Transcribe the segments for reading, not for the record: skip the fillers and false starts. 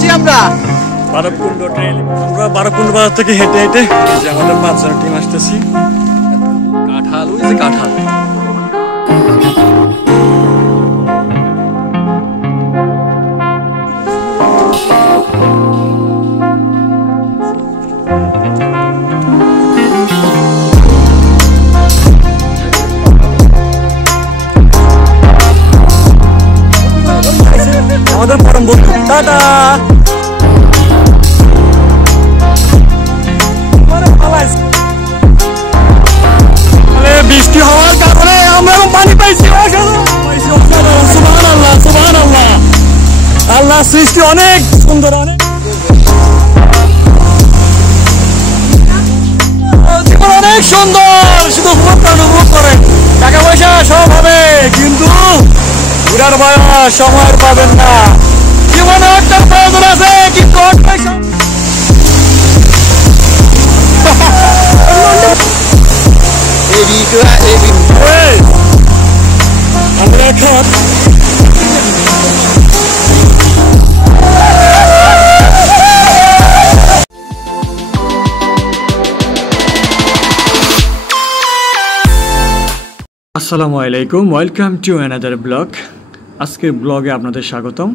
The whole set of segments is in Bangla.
যাচ্ছি আমরা বারবকুণ্ড ট্রেন। আমরা বারবকুণ্ড বাজার থেকে হেঁটে হেঁটে যে আমাদের 5 জনের টিম আসতেছি। কাঁঠাল, ওই যে কাঁঠাল। আমাদের পরম বন্ধু টাটা। বৃষ্টি হওয়ার কারণে আমরা পানি পাইছি। সুবহানাল্লাহ, সুবহানাল্লাহ। আল্লাহ সৃষ্টি অনেক সুন্দর, অনেক জীবন অনেক সুন্দর। শুধু উপভোগ করেন, টাকা পয়সা সব হবে, কিন্তু ঘুরার বয়স সময় পাবেন না। জীবনে একটা প্রয়োজন আছে, কিন্তু আমরা এখন আসসালামু আলাইকুম, ওয়েলকাম টু অ্যানাদার ব্লগ। আজকের ব্লগে আপনাদের স্বাগতম।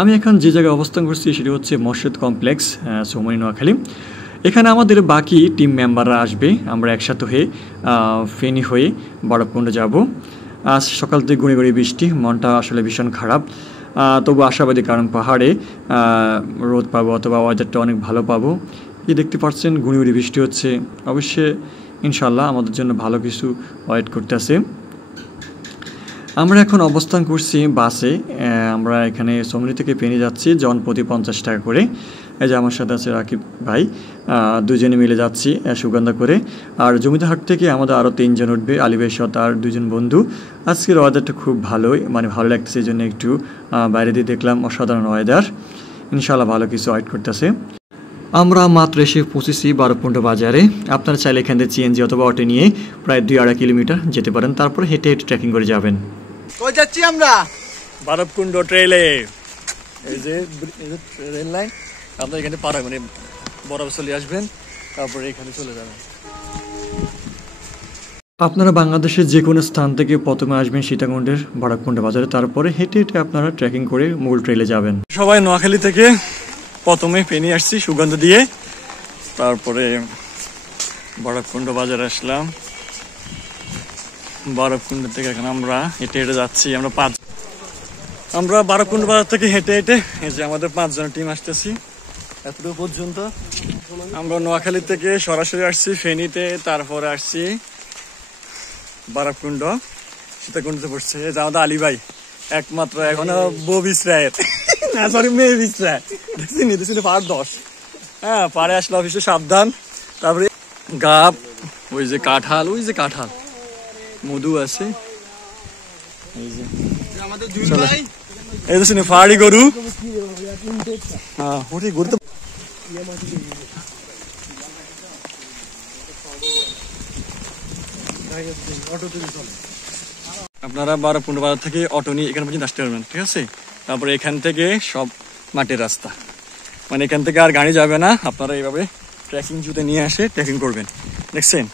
আমি এখন যে জায়গায় অবস্থান করছি সেটি হচ্ছে মসজিদ কমপ্লেক্স, চৌমনি, নোয়াখালী। এখানে আমাদের বাকি টিম মেম্বাররা আসবে। আমরা একসাথে হয়ে ফেনী হয়ে বারবকুণ্ড যাব। আজ সকাল থেকে গুঁড়ি গুঁড়ি বৃষ্টি, মনটা আসলে ভীষণ খারাপ, তবু আশাবাদী, কারণ পাহাড়ে রোদ পাবো অথবা ওয়েদারটা অনেক ভালো পাবো। এই দেখতে পাচ্ছেন গুঁড়ি গুঁড়ি বৃষ্টি হচ্ছে, অবশ্যই ইনশাল্লাহ আমাদের জন্য ভালো কিছু ওয়েট করতেছে। আমরা এখন অবস্থান করছি বাসে। আমরা এখানে চৌমনি থেকে ফেনী যাচ্ছি, জনপ্রতি 50 টাকা করে। এই যে আমার সাথে আছে রাকিব ভাই, দুজনে মিলে যাচ্ছি সুগন্ধা করে। আর জমিদারহাট থেকে আমাদের আরও 3 জন উঠবে, আলী ভাই সহ তার 2 জন বন্ধু। আজকের ওয়েদারটা খুব ভালোই, মানে ভালো লাগতেছে, এই জন্য একটু বাইরে দিয়ে দেখলাম, অসাধারণ ওয়েদার। ইনশাল্লাহ ভালো কিছু ওয়েট করতেছে। আমরা মাত্র এসে পৌঁছেছি বারবকুণ্ড বাজারে। আপনারা চাইলে এখান থেকে সিএনজি অথবা অটো নিয়ে প্রায় 2-2.5 কিলোমিটার যেতে পারেন, তারপরে হেঁটে হেঁটে ট্রেকিং করে যাবেন। কই যাচ্ছি আমরা? বারবকুণ্ড ট্রেলে। এই যে রেল লাইন, আপনার এখানে পার হয়, মানে বরাবর চলে আসবেন, তারপরে এখানে চলে যাবেন। আপনারা বাংলাদেশের যে কোনো স্থান থেকে প্রথমে আসবেন সীতাকুণ্ডের বারবকুণ্ড বাজারে, তারপরে হেঁটে হেঁটে আপনারা ট্রেকিং করে মূল ট্রেলে যাবেন। সবাই নোয়াখালী থেকে প্রথমে ফেনী আসছি সুগন্ধ দিয়ে, তারপরে বারবকুণ্ড বাজারে আসলাম। বারবকুণ্ড থেকে এখন আমরা হেঁটে হেঁটে যাচ্ছি। আমরা বারবকুণ্ড বাজার থেকে হেঁটে হেঁটে এই যে আমাদের 5 জনের টিম আসতেছি এতটুকু পর্যন্ত। আমরা নোয়াখালী থেকে সরাসরি আসছি ফেনীতে, তারপরে আসছি বারবকুণ্ড, সীতাকুণ্ডতে পড়ছে। এই যে আমাদের আলী ভাই, একমাত্র এখনো বউ বিশ্রায়ের না, সরি মেয়ে বিশ্রায়। দেখছি পাহাড় 10, হ্যাঁ পাড়ে আসলে অফিসে সাবধান। তারপরে গাব, ওই যে কাঁঠাল, ওই যে কাঁঠাল, মধু আছে। এই যে পাহাড়ি গরু, হ্যাঁ গরু তো। আপনারা বারবকুণ্ড বাজার থেকে অটো নিয়ে এখানে পর্যন্ত আসতে পারবেন, ঠিক আছে? তারপরে এখান থেকে সব মাটির রাস্তা, মানে এখান থেকে আর গাড়ি যাবে না। আপনারা এইভাবে ট্রেকিং জুতে নিয়ে আসে ট্রেকিং করবেন, দেখছেন?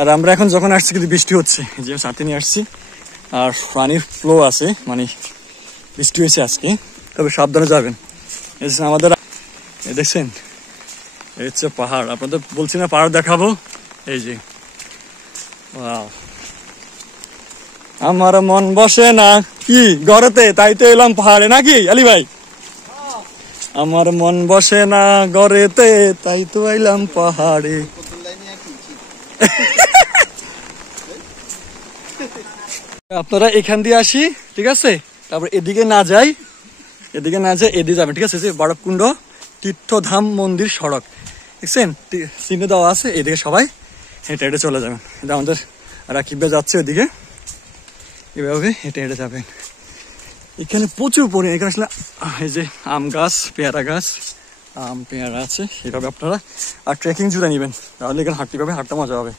আর আমরা এখন যখন আসছি কিন্তু বৃষ্টি হচ্ছে, যে সাথে নিয়ে আসছি, আর পানির ফ্লো আছে, মানে বৃষ্টি হয়েছে আজকে, তবে সাবধানে যাবেন। আমাদের দেখছেন, এই হচ্ছে পাহাড়। আপনাদের বলছি না পাহাড় দেখাবো, এই যে আমার মন বসে না কি ঘরেতে, তাই তো এলাম পাহাড়ে, নাকি আলী ভাই? আমার মন বসে না ঘরেতে, তাই তো এলাম পাহাড়ে। আপনারা এখান দিয়ে আসি, ঠিক আছে? তারপর এদিকে না যাই, এদিকে যাবেন, ঠিক আছে? যে বারবকুণ্ড তীর্থধাম মন্দির সড়ক, দেখছেন চিহ্ন দেওয়া আছে, এদিকে সবাই হেঁটে হেঁটে চলে যাবেন। আমাদের রাকিব ভাই যাচ্ছে ওইদিকে, এভাবে হেঁটে হেঁটে যাবেন। এখানে প্রচুর পরিমাণে, এখানে আসলে এই যে আম গাছ, পেয়ারা গাছ, আম পেয়ারা আছে, এইভাবে আপনারা আর ট্রেকিং জুড়ে নেবেন, তাহলে এখানে হাঁটতে মজা হবে।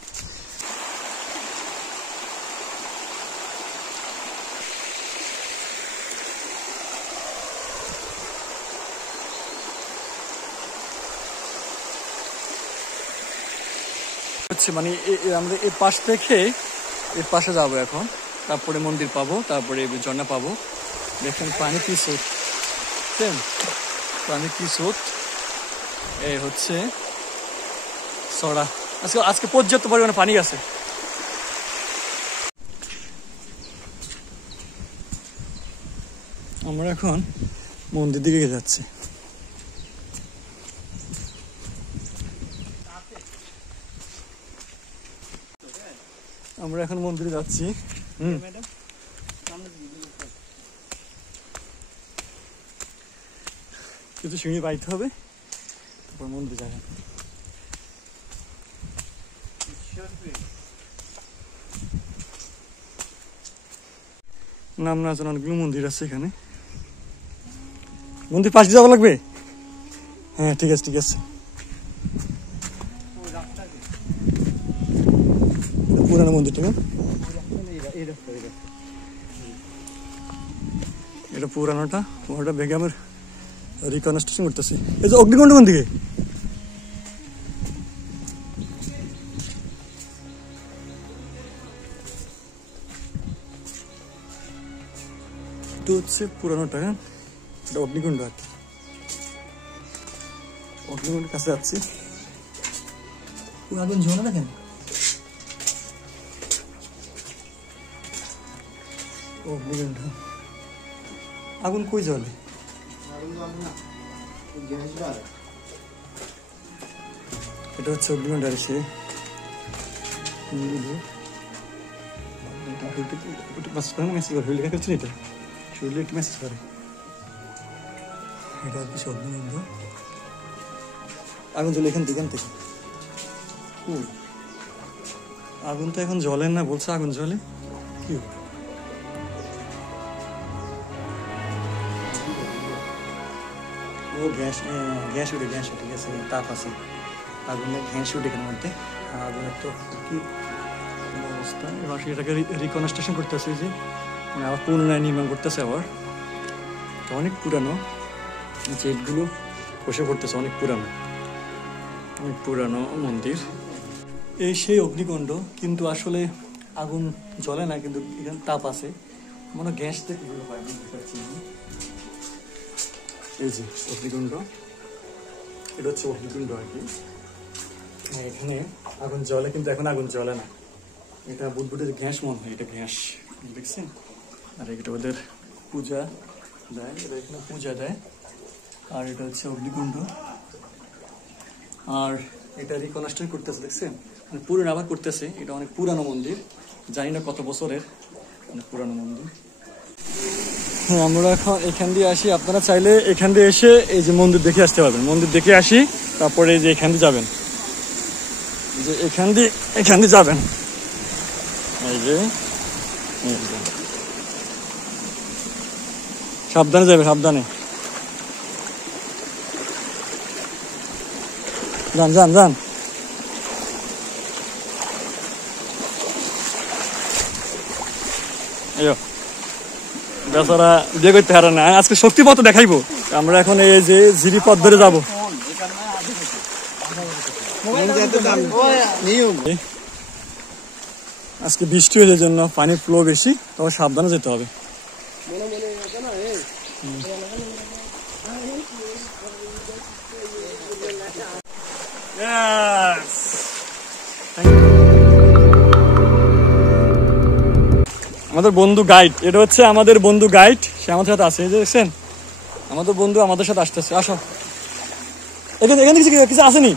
হচ্ছে মানে আমরা এই পাশ থেকে এর পাশে যাবো এখন, তারপরে মন্দির পাবো, তারপরে ঝর্ণা পাবো। দেখেন পানি কি স্রোত, পানি কি স্রোত। এই হচ্ছে সরা, আজকে পর্যাপ্ত পরিমাণে পানি আছে। আমরা এখন মন্দির দিকে যাচ্ছি। আমরা এখন মন্দিরে যাচ্ছি। কিছু সিঁড়ি বাইতে হবে, তারপর মন্দিরে যাবেন। নাম না জানা অনেকগুলো মন্দির আছে এখানে। মন্দির পাশ দিয়ে যাওয়া লাগবে? হ্যাঁ ঠিক আছে ঠিক আছে। পুরানো মন্দিরটা না, এটা পুরানোটা, ওটা ভেঙে আমার রিকনস্ট্রাকশন করতেছি। এই যে অগ্নিকুণ্ড কোন দিকে? তো হচ্ছে পুরানোটা, হ্যাঁ এটা অগ্নিকুণ্ড আর কি। অগ্নিকুণ্ডের কাছে যাচ্ছি। আগুন জ্বলে না কেন? অগ্নিকুণ্ড, আগুন কই জ্বলে? এটা হচ্ছে অগ্নিকুণ্ড। আর সে এটা শরীরে একটু মেসেজ করে। এটা আর কিছু অগ্নিকুণ্ড, আগুন জ্বলে এখান থেকে আগুন তো এখন জ্বলে না, বলছে আগুন জ্বলে কি? ও গ্যাস, গ্যাস উঠে গেছে, তাপ আছে, আগুনের গ্যাস উঠে এখানের মধ্যে। আগুনের তো কি অবস্থা। এবার সেটাকে রিকনস্ট্রাকশন করতেছে, যে মানে আবার পুনরায় নির্মাণ করতেছে আবার। তো অনেক পুরানো, জেটগুলো বসে পড়তেছে, অনেক পুরানো মন্দির। এই সেই অগ্নিকুণ্ড, কিন্তু আসলে আগুন জ্বলে না, কিন্তু এখানে তাপ আছে, মানে গ্যাস থেকে এগুলো হয়। এই যে অগ্নিকুণ্ড, এটা হচ্ছে অগ্নিকুণ্ড আর কি। এখানে আগুন জ্বলে, কিন্তু এখন আগুন জ্বলে না। এটা বুটবুটের গ্যাস মনে হয়, এটা গ্যাস দেখছেন। আর এটা ওদের পূজা দেয়, এটা এখানে পূজা দেয়। আর এটা হচ্ছে অগ্নিকুণ্ড, আর এটা রিকনস্ট্রাকশন করতেছে, দেখছেন মানে পুরনো আবার করতেছে। এটা অনেক পুরানো মন্দির, জানি না কত বছরের, অনেক পুরানো মন্দির। হ্যাঁ আমরা এখন এখান দিয়ে আসি, আপনারা চাইলে এখান দিয়ে এসে এই যে মন্দির দেখে আসতে পারবেন। মন্দির দেখে আসি, তারপরে এই যে এখান দিয়ে যাবেন, যে এখান দিয়ে যাবেন। এই যে সাবধানে যাবে, সাবধানে যান। বেচারা বিয়ে করতে পারে না, আজকে শক্তিপথ দেখাইবো। আমরা এখন এই যে জিরি পথ ধরে যাবো। আজকে বৃষ্টি হয়ে জন্য পানির ফ্লো বেশি, তবে সাবধানে যেতে হবে। আমাদের বন্ধু গাইড, এটা হচ্ছে আমাদের বন্ধু গাইড, সে আমাদের সাথে আছে, এই যে দেখছেন আমাদের বন্ধু আমাদের সাথে আসতেছে। আসো, এখানে কিছু আসেনি।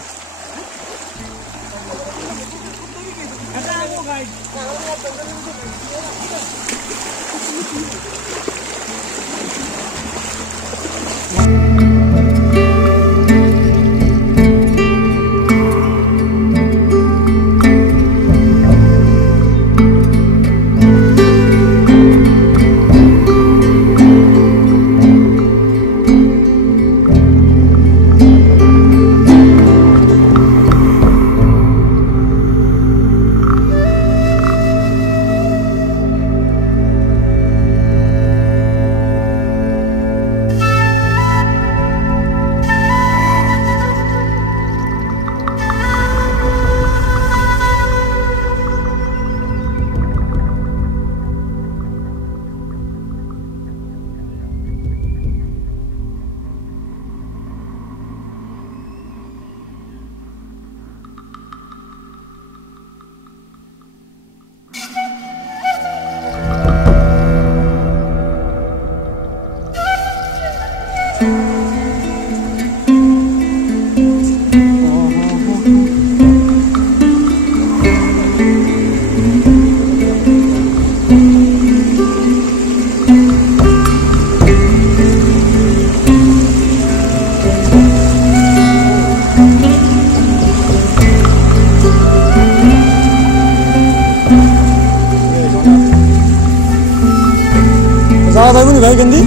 যাওয়া যাবে না ভাই কেন্দি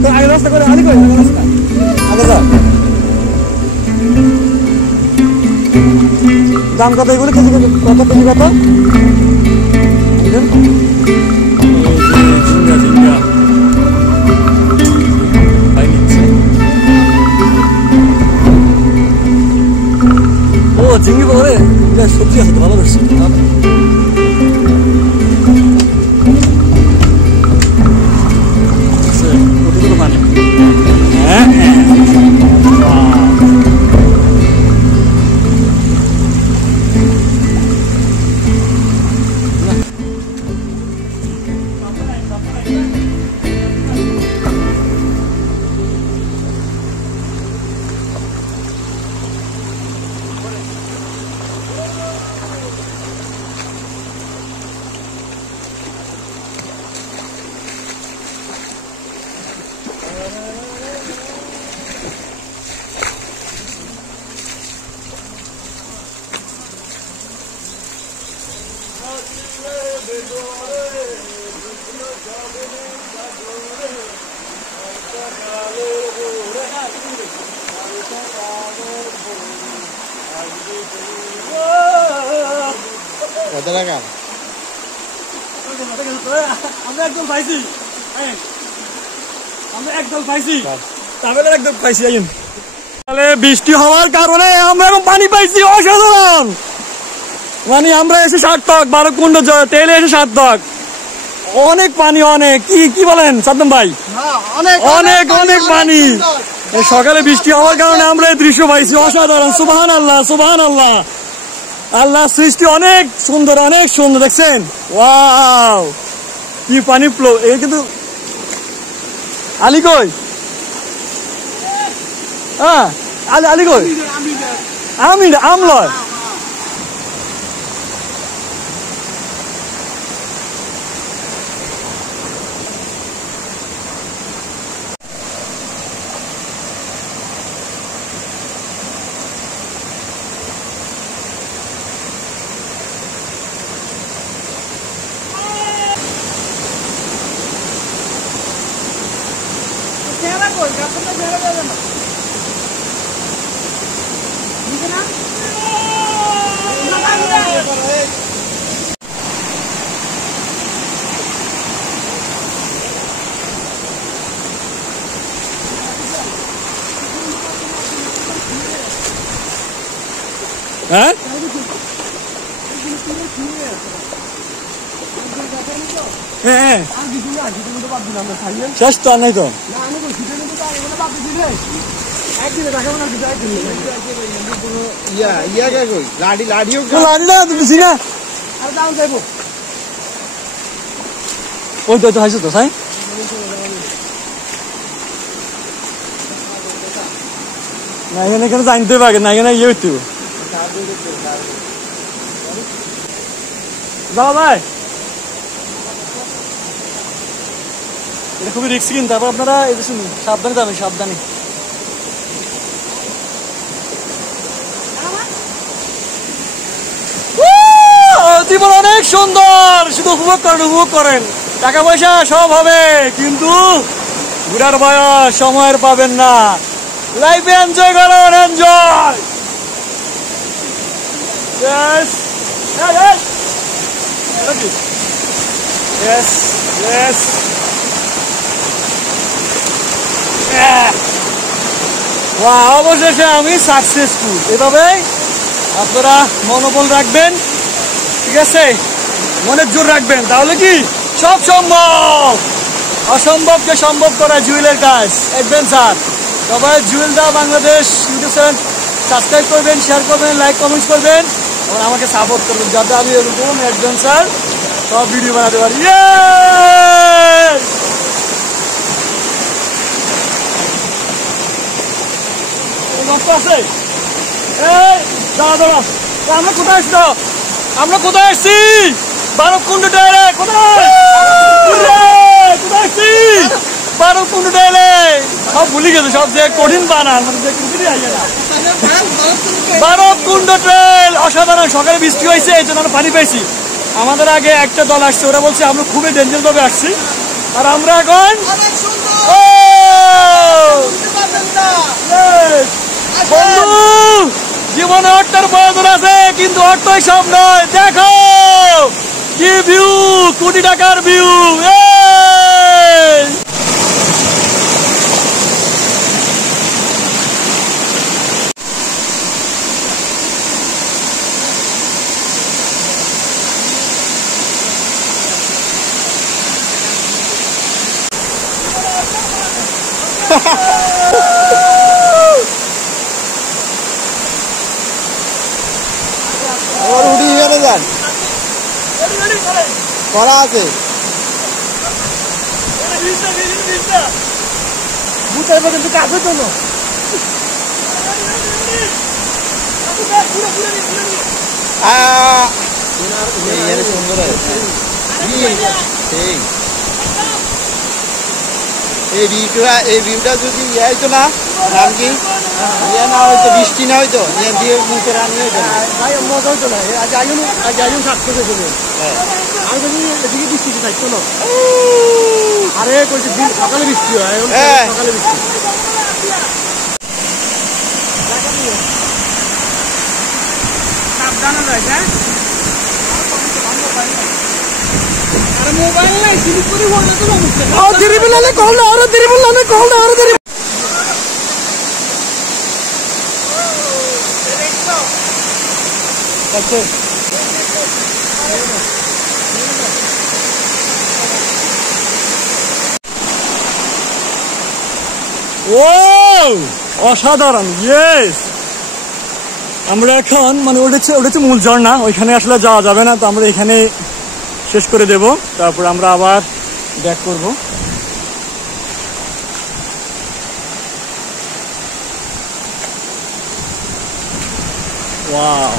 তো আগে রাস্তা করে আগে কই রাস্তা আগে যা দাম কত এগুলো কেজি কত কেজি কত ও ঝিঙ্গি বলে সবজি আছে ভালো বেশি কত টাকা আমরা একদম পাইছি তাহলে একদম পাইছি তাহলে বৃষ্টি হওয়ার কারণে আমরা এখন পানি পাইছি অসাধারণ মানে আমরা এসে সার্থক 12 কুণ্ড তেলে এসে সার্থক অনেক পানি অনেক কি বলেন সাদ্দাম ভাই অনেক অনেক পানি সকালে বৃষ্টি হওয়ার কারণে আমরা এই দৃশ্য পাইছি অসাধারণ সুবহানাল্লাহ সুবহানাল্লাহ আল্লাহ সৃষ্টি অনেক সুন্দর দেখছেন ওয়াও কি পানি ফ্লো এই কিন্তু আলী কই হ্যাঁ আলী কই আমি আমলয় হ্যাঁ হ্যাঁ শেষ তো আর নাই তো ওই তো হাসো তো সাই না এখানে কেন জানতে পারে না এখানে ইয়ে হইতো যাও ভাই এটা খুবই রিস্কি কিন্তু তারপর আপনারা এটা শুনুন সাবধানে যাবেন সাবধানে জীবন অনেক সুন্দর শুধু উপভোগ করেন টাকা পয়সা সব হবে কিন্তু বুড়ার বয়স সময়ের পাবেন না লাইফে এনজয় করুন enjoy Yes. Yes. Yes. Yes. অবশেষে আমি সাকসেসফুল এভাবে আপনারা মনোবল রাখবেন ঠিক আছে মনের জোর রাখবেন তাহলে কি সব সম্ভব অসম্ভবকে সম্ভব করা জুয়েলের কাজ অ্যাডভেঞ্চার সবাই জুয়েল দা বাংলাদেশ ইউটিউব চ্যানেল সাবস্ক্রাইব করবেন শেয়ার করবেন লাইক কমেন্টস করবেন এবং আমাকে সাপোর্ট করবেন যাতে আমি এরকম অ্যাডভেঞ্চার সব ভিডিও বানাতে পারি রাস্তা আছে। এই দাঁড়া দাঁড়া, আমরা কোথায় আসছি? আমরা কোথায় আসছি? বারবকুণ্ড টাইলে। কোথায় কোথায় আসছি? বারবকুণ্ড টাইলে। সব ভুলে গেছে, সব যে কঠিন বানান মানে বারবকুণ্ড ট্রেল অসাধারণ। সকালে বৃষ্টি হয়েছে, এই জন্য আমরা পানি পাইছি। আমাদের আগে একটা দল আসছে, ওরা বলছে আমরা খুবই ডেঞ্জার ভাবে আসছি, আর আমরা এখন বন্ধু জীবনে অট্টার প্রয়োজন আছে, কিন্তু অট্টই সব নয়। দেখো কি ভিউ, কোটি টাকার ভিউ। করা আছে কিন্তু কাজ হতো না। সুন্দর এই ভিউটা যদি ইয়ে হইতো না, নাম কি ইয়ে না হয়তো, বৃষ্টি না হয়তো, ইয়ে দিয়ে মুখে রানি হইতো না, মজা হইতো না। আজ সাতশো চলে আর যদি এদিকে বৃষ্টি থাকতো না। আরে কইছে সকালে বৃষ্টি হয়, সকালে বৃষ্টি। সাবধানে যায়, হ্যাঁ মোবাইল নাই, সিলিপ করে বললে তো সমস্যা। দেরি বললে কল না, আরো দেরি বললে কল না, আরো দেরি। আচ্ছা ও অসাধারণ। ইয়েস, আমরা এখন মানে ওটা মূল ঝর্ণা, ওইখানে আসলে যাওয়া যাবে না, তো আমরা এখানে শেষ করে দেব, তারপর আমরা আবার ব্যাক করব। Wow,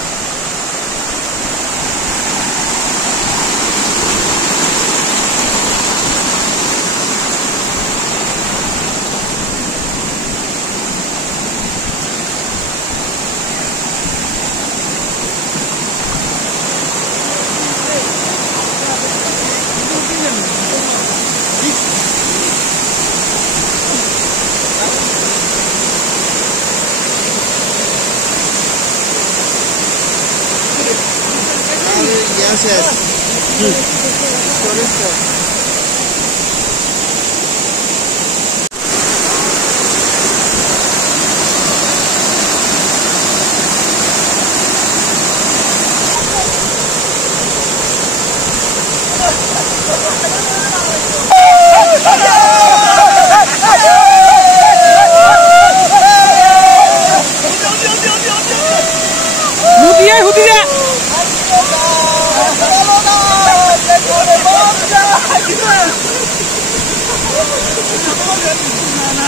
Yes. না